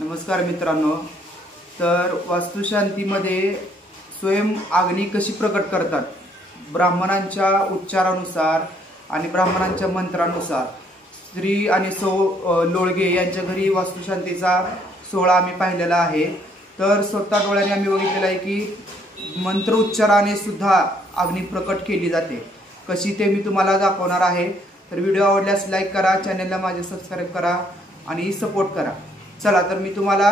नमस्कार मित्रांनो, तर वास्तुशांतीमध्ये स्वयं अग्नी कशी प्रकट करतात ब्राह्मणांच्या उच्चारानुसार आणि ब्राह्मणांच्या मंत्रानुसार श्री आणि सौ लोळगे यांच्या घरी वास्तुशांतीचा सोहळा आम्ही पाहिलेला आहे। तर स्वतः डोळ्याने आम्ही बघितलेलं आहे की मंत्र उच्चाराने सुद्धा अग्नी प्रकट केली जाते। कशी ते मी तुम्हाला दाखवणार आहे। तर व्हिडिओ आवडल्यास लाईक करा, चॅनलला माझे सबस्क्राइब करा आणि सपोर्ट करा। चला तर मी तुम्हाला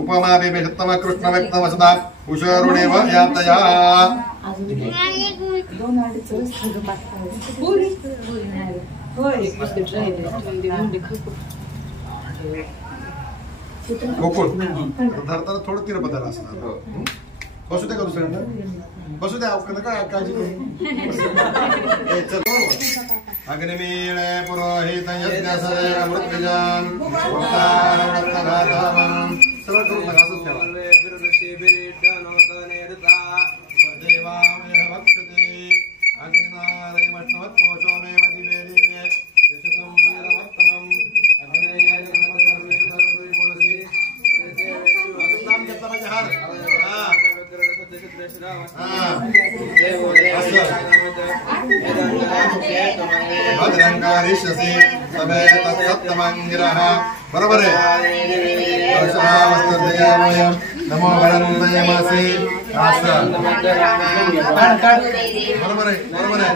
उपमा विषत्तम कृष्ण व्यक्तम सदा उषरुणेव यातया गोकुळ धरताना थोडं तिर बदल असणार। बसू द्या का दुसऱ्यांना, बसू द्या काय काळजी करू। अग्निमीळे पुरोहित यज्ञ मृत्युजान सर्व करून नका असंच ठेवा। बरोबर आहे। नमो वरंदयमासी बरोबर आहे, बरोबर आहे।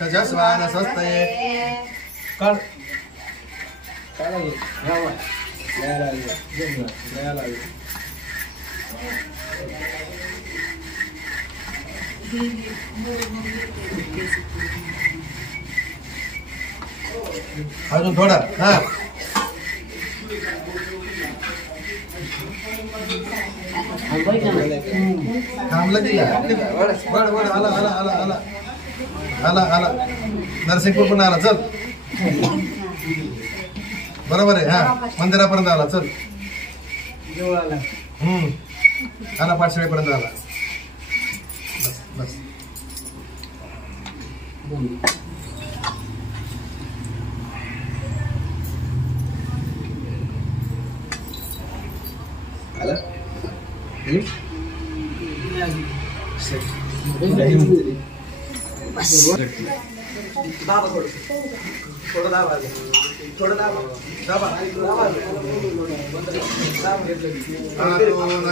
तेजस्वान स्वस्तये काढ काय लागेल अजून थोडा। हा थांबलं की वड वड आला आला आला आला आला आला नरसिंहपूर पण आला। चल बरोबर आहे। हा मंदिरापर्यंत आला। चल आला पाठशाळेपर्यंत आला। बस बस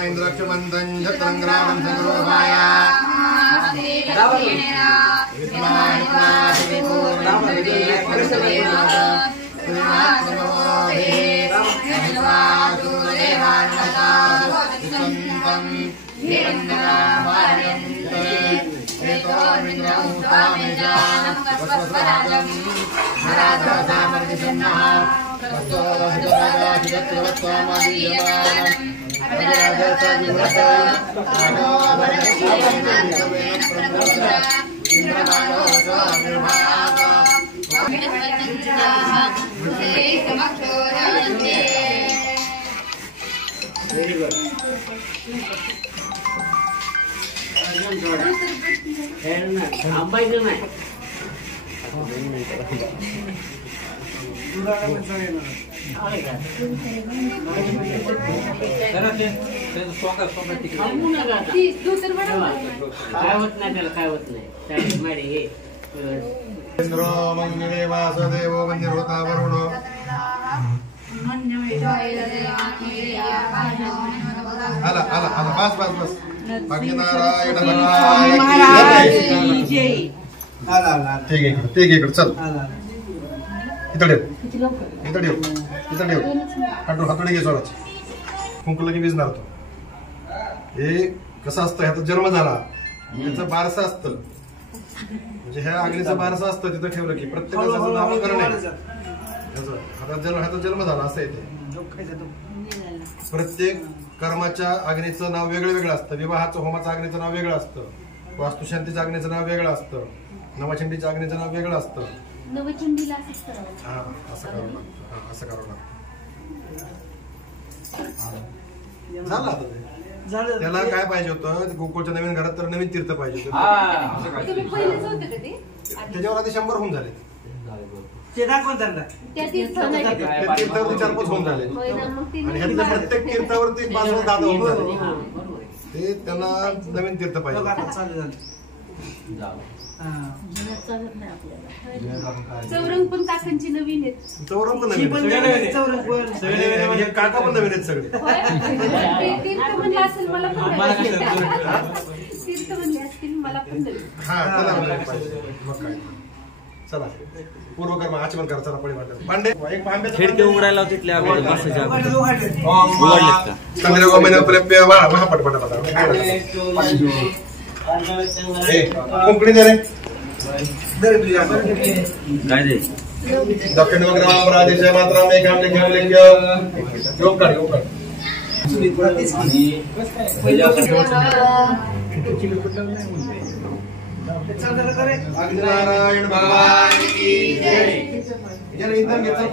इंद्राक्षमंदन जत्रंग्रामं संग्रोहाया मंगले वासुदेवो वन्यहोता वरुणो आला आला आला बस बस बस भाग्यनारायण ठीक आहे ठीक आहे चल इकडे इकडे इकडे हातोडी घे स्वराची कुंकुला की भिजणार तो। हे कसं असतं, ह्याचा जन्म झाला, त्याचं बारसं असतं म्हणजे ह्या अग्नीचं बारसं असतं तिथं ठेवलं की प्रत्येकाचं नामकरण आहे. ह्याचा जन्म झाला असं येते. प्रत्येक कर्माच्या अग्नीचं नाव वेगळं वेगळं असतं. विवाहाचं होमाचं अग्नीचं नाव वेगळं असतं. वास्तुशांतीच्या अग्नीचं नाव वेगळं असतं. नवचंडीच्या अग्नीचं नाव वेगळं असतं. नवचंडीला असंच करावं. हा असं करावं लागतं. हा असं करावं लागतं. झालं आता ते. त्याला काय पाहिजे होतं गोकुळच्या नवीन घरात तर नवीन तीर्थ पाहिजे होतं. तुम्ही पहिलेच होतं का ते? त्याच्यावर आधी 100 होऊन झाले. ते दाखवून त्यांना त्या तीर्थाला त्या तीर्थावरती 4-5 होऊन झाले होय ना, मग ते आणि ह्यातल्या प्रत्येक तीर्थावरती 5-10 होऊन झाले. ते त्यांना नवीन तीर्थ पाहिजे. चालू झालं. चालत नाही आपल्याला. चौरंग पण काकांची नवीन आहेत. चौरंग पण ही नवीन पण आहेत. नवीन आहे, चौरंग पण. हे काका पण नवीन आहेत सगळे. होय? ते तीर्थ म्हणले असेल मला पण नवीन. तीर्थ म्हणले असतील मला पण नवीन. हा त्याला नवीन पाहिजे. मग काय चला पूर्वकर्म आचमन करा. चला पडी पांडे एक खिडकी उघडायला तिथल्या बसायच्या उघडले, उघडले. उघडलेत का? चांगल्या महिन्यापर्यंत महापट कोंकणी दे रे काय ते दक्षिण राजेश मात्रा योग काढ नारायण भगवान की जय. इंधन घेतलं